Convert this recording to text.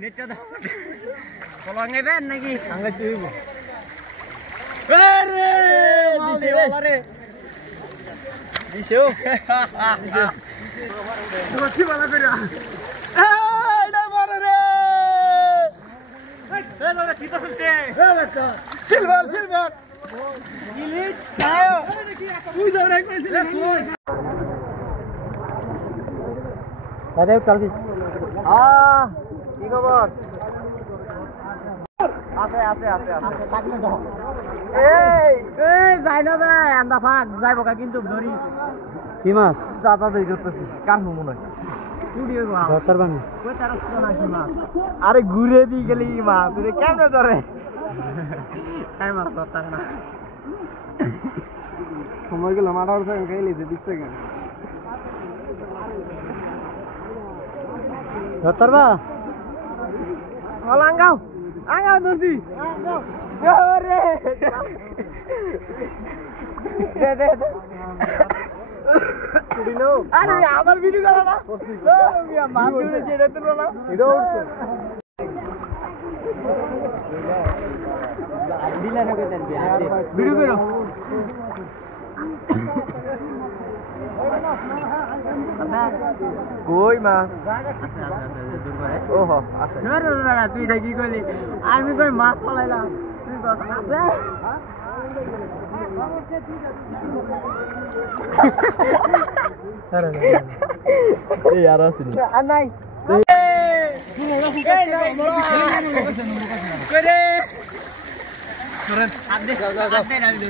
নেটটা দাও কলঙ্গে বেন নাকি আঙ্গে তুই আরে দিছো সত্যি ভালো করে এই না মারে রে এই দাদা কি তো ফেলতে সিলভার ইলিশ আয় তুই যাও রে কইছিস কই আরে চলবি কি খবর আছে লাগলে দাও এই যাই না যায় আন্দা ফাক যাইবো কা কিন্তু ধরি কি মাছ দাদা দেই করতেছি কান মনে হয় টুডি হইবো ধরতার বানি কই তার না কি মাছ আরে ঘুরে দি গেলি মাছ তুই কেমনে ধরে কাই মাছ ধরতার না সময় গেল মারার সঙ্গে খাইলি দিচ্ছে কেন ধরতার বা আঙ্গাও ধরছি রে দে দিলো আরে আমার ভিডিও করা না মিয়া মাছ ধরে ছেড়ে দিল না এটা উঠছে দিলা না কই দেন ভিডিও করো কই মা দূর করে ওহো আছে না তুই দেখি কইলি আমি কই মাছ ফলাইলাম তুই কথা আছে আরে এই আর আসেনি আর নাই করে করেন আপনি আমি